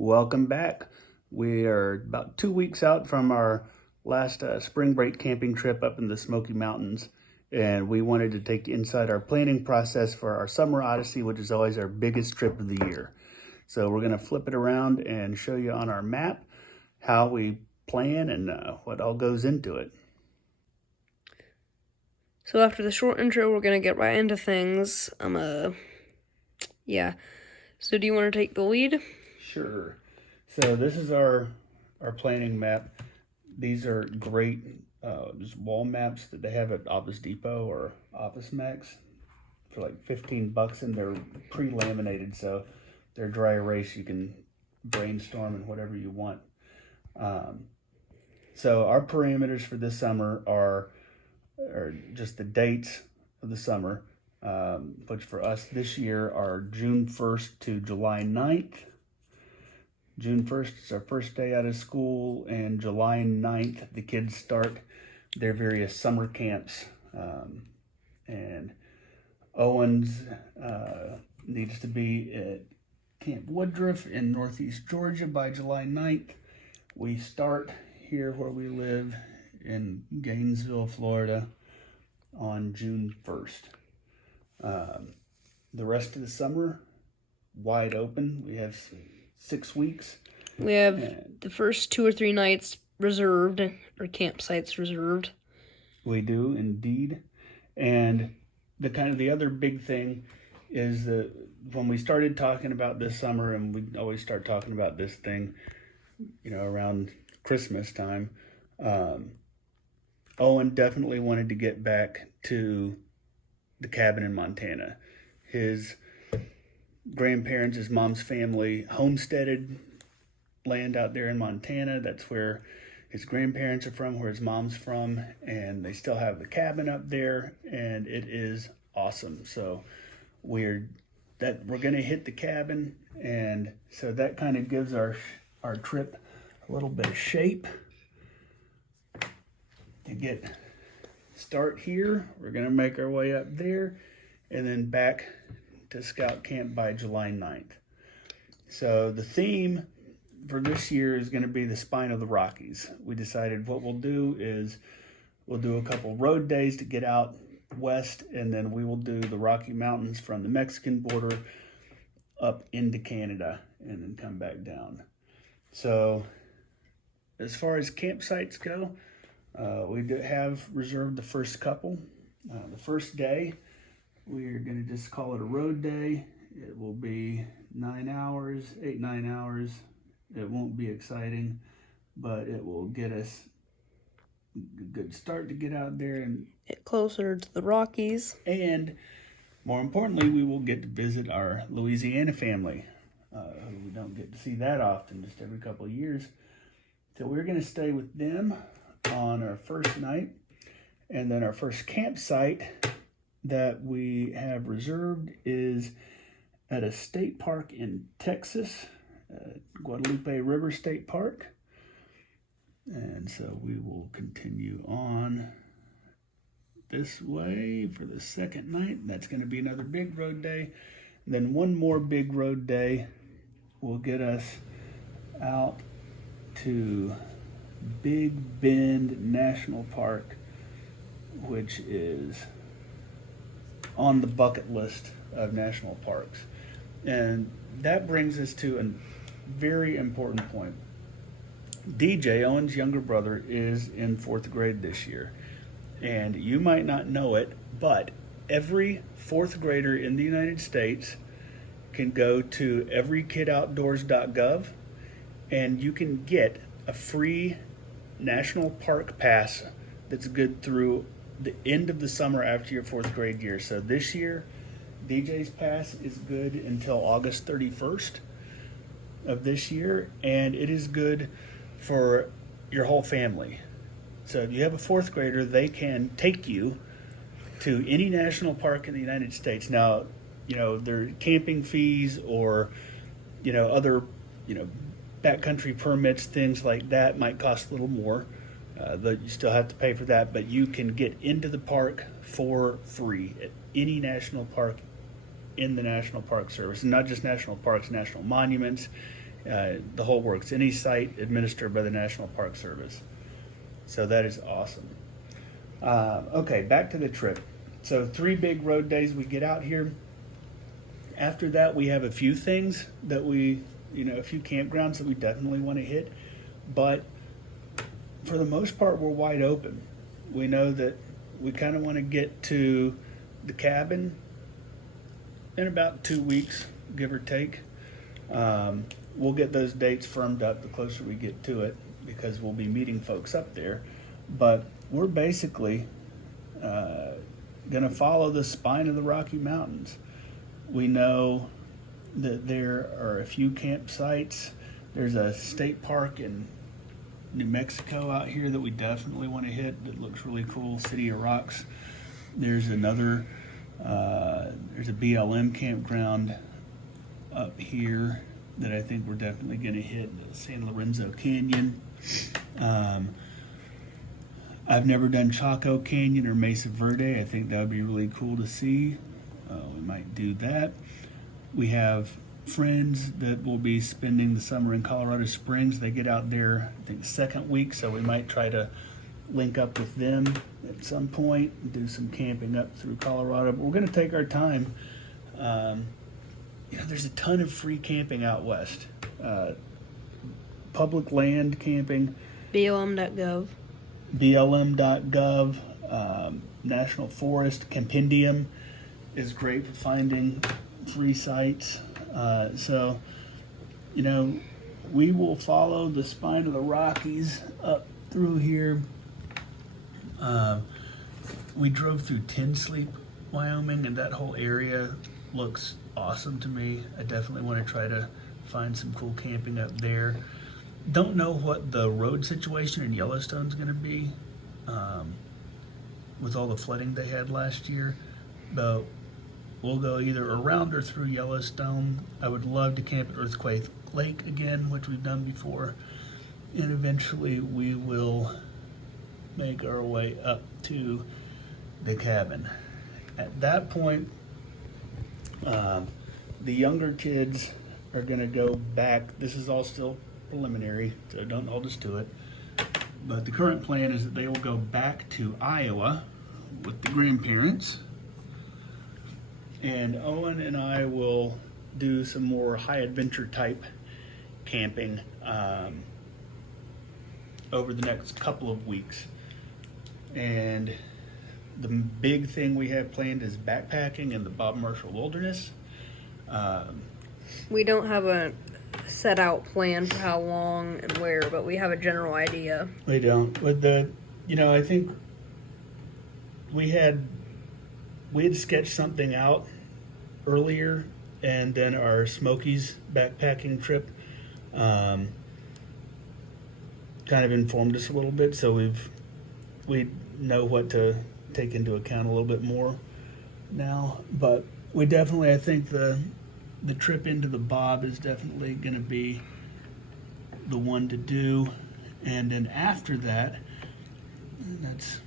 Welcome back. We are about 2 weeks out from our last spring break camping trip up in the Smoky Mountains, and we wanted to take you inside our planning process for our Summer Odyssey, which is always our biggest trip of the year. So we're going to flip it around and show you on our map how we plan and what all goes into it. So after the short intro, we're going to get right into things. Yeah. So do you want to take the lead? Sure. So this is our planning map. These are great just wall maps that they have at Office Depot or Office Max for like $15, and they're pre-laminated, so they're dry erase. You can brainstorm and whatever you want. So our parameters for this summer are just the dates of the summer, which for us this year are June 1st to July 9th. June 1st is our first day out of school, and July 9th, the kids start their various summer camps. And Owens needs to be at Camp Woodruff in Northeast Georgia by July 9th. We start here where we live in Gainesville, Florida on June 1st. The rest of the summer, wide open. We have 6 weeks. We have the first 2 or 3 nights reserved, or campsites reserved. We do indeed. And the other big thing is that when we started talking about this summer, and we always start talking about this thing, around Christmas time, Owen definitely wanted to get back to the cabin in Montana. His grandparents, his mom's family, homesteaded land out there in Montana. That's where his grandparents are from, where his mom's from, and they still have the cabin up there, and it is awesome. So we're going to hit the cabin, and so that kind of gives our trip a little bit of shape. To start here, we're going to make our way up there, and then back to Scout Camp by July 9th. So the theme for this year is going to be the spine of the Rockies. We decided what we'll do is we'll do a couple road days to get out west, and then we will do the Rocky Mountains from the Mexican border up into Canada and then come back down. So as far as campsites go, we have reserved the first couple. The first day, we're going to just call it a road day. It will be 9 hours. It won't be exciting, but it will get us a good start to get out there and get closer to the Rockies. And more importantly, we will get to visit our Louisiana family, who we don't get to see that often, just every couple of years. So we're going to stay with them on our first night, and then our first campsite that we have reserved is at a state park in Texas, Guadalupe River State Park. And so we will continue on this way for the second night. That's going to be another big road day. And then one more big road day will get us out to Big Bend National Park, which is on the bucket list of national parks. And that brings us to a very important point. DJ, Owen's younger brother, is in 4th grade this year. And you might not know it, but every 4th grader in the United States can go to everykidoutdoors.gov, and you can get a free national park pass that's good through the end of the summer after your 4th grade year. So this year, DJ's pass is good until August 31st of this year, and it is good for your whole family. So if you have a 4th grader, they can take you to any national park in the United States. Now, their camping fees or, other, backcountry permits, things like that might cost a little more. You still have to pay for that, but you can get into the park for free at any national park in the National Park Service. And not just national parks, national monuments, the whole works. Any site administered by the National Park Service. So that is awesome. Okay, back to the trip. So 3 big road days we get out here. After that, we have a few things that a few campgrounds that we definitely want to hit. But for the most part, we're wide open. We know that we kind of want to get to the cabin in about 2 weeks, give or take. We'll get those dates firmed up the closer we get to it, because we'll be meeting folks up there. But we're basically going to follow the spine of the Rocky Mountains. We know that there are a few campsites. There's a state park in New Mexico out here that we definitely want to hit that looks really cool, City of Rocks. There's another, there's a BLM campground up here that I think we're definitely going to hit, San Lorenzo Canyon. I've never done Chaco Canyon or Mesa Verde. I think that would be really cool to see. We might do that. We have friends that will be spending the summer in Colorado Springs. They get out there, I think, second week, so we might try to link up with them at some point and do some camping up through Colorado. But we're going to take our time. There's a ton of free camping out west. Public land camping. BLM.gov. BLM.gov. National Forest Compendium is great for finding free sites. We will follow the spine of the Rockies up through here. We drove through Tin Sleep, Wyoming, and that whole area looks awesome to me. I definitely want to try to find some cool camping up there. Don't know what the road situation in Yellowstone is going to be with all the flooding they had last year, but we'll go either around or through Yellowstone. I would love to camp at Earthquake Lake again, which we've done before, and eventually we will make our way up to the cabin. At that point, the younger kids are going to go back. This is all still preliminary, so don't hold us to it. But the current plan is that they will go back to Iowa with the grandparents. And Owen and I will do some more high adventure type camping over the next couple of weeks. And the big thing we have planned is backpacking in the Bob Marshall Wilderness. We don't have a set out plan for how long and where, but we have a general idea. We don't. With I think we had sketched something out earlier, and then our Smokies backpacking trip kind of informed us a little bit, so we know what to take into account a little bit more now. But we definitely, I think the trip into the Bob is definitely going to be the one to do. And then after that, that's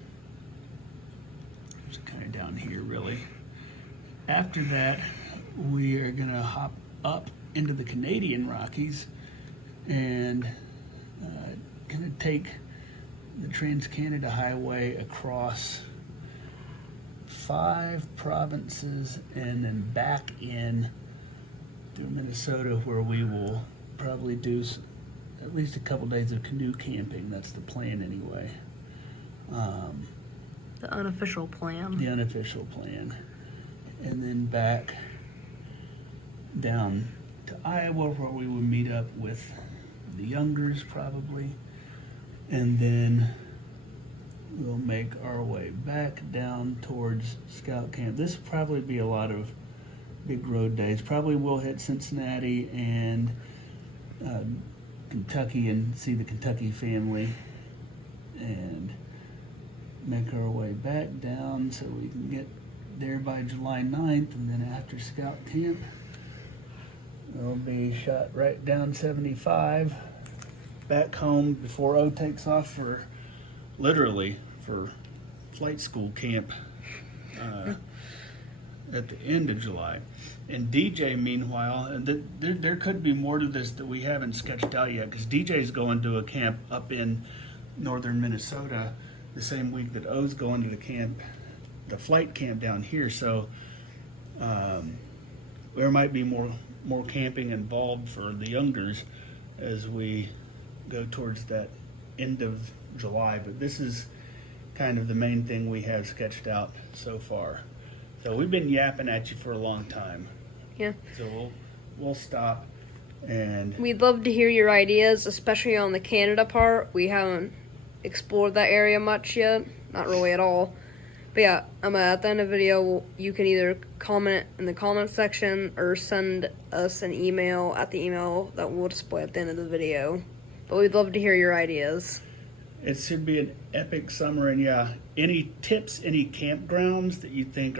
kind of down here really. After that, we are going to hop up into the Canadian Rockies and going to take the Trans-Canada Highway across 5 provinces and then back in through Minnesota, where we will probably do at least a couple days of canoe camping. That's the plan anyway. The unofficial plan. The unofficial plan. And then back down to Iowa, where we will meet up with the Youngers probably. And then we'll make our way back down towards Scout Camp. This will probably be a lot of big road days. Probably we'll hit Cincinnati and Kentucky and see the Kentucky family and make our way back down so we can get there by July 9th, and then after Scout Camp we'll be shot right down 75 back home before O takes off for flight school camp at the end of July. And DJ, meanwhile, there could be more to this that we haven't sketched out yet, because DJ's going to a camp up in northern Minnesota the same week that O's going to the flight camp down here. So there might be more camping involved for the youngers as we go towards that end of July. But this is kind of the main thing we have sketched out so far. So we've been yapping at you for a long time. Yeah. So we'll stop, and We'd love to hear your ideas, especially on the Canada part. We haven't explored that area much yet. Not really at all. But yeah, at the end of the video, you can either comment in the comment section or send us an email at the email that we'll display at the end of the video. But we'd love to hear your ideas. it should be an epic summer. And yeah, any tips, any campgrounds that you think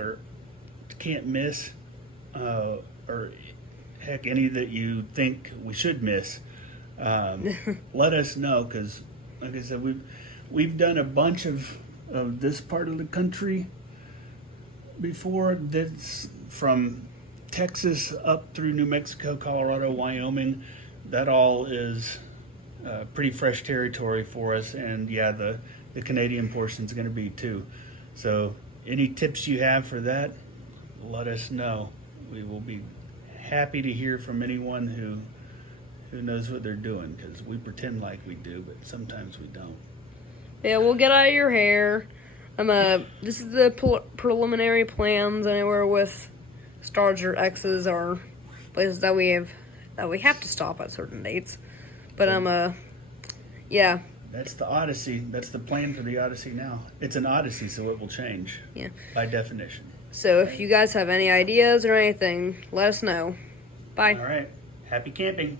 can't miss, or heck, any that you think we should miss, let us know, because like I said, we've done a bunch of this part of the country before. That's from Texas up through New Mexico, Colorado, Wyoming. That all is pretty fresh territory for us, and yeah, the Canadian portion is going to be too. So any tips you have for that, let us know. We will be happy to hear from anyone who knows what they're doing, because we pretend like we do, but sometimes we don't. Yeah, we'll get out of your hair. This is the preliminary plans, anywhere with stars or X's or places that we have to stop at certain dates. But yeah. That's the Odyssey. That's the plan for the Odyssey now. It's an Odyssey, so it will change. Yeah. By definition. So if you guys have any ideas or anything, let us know. Bye. All right. Happy camping.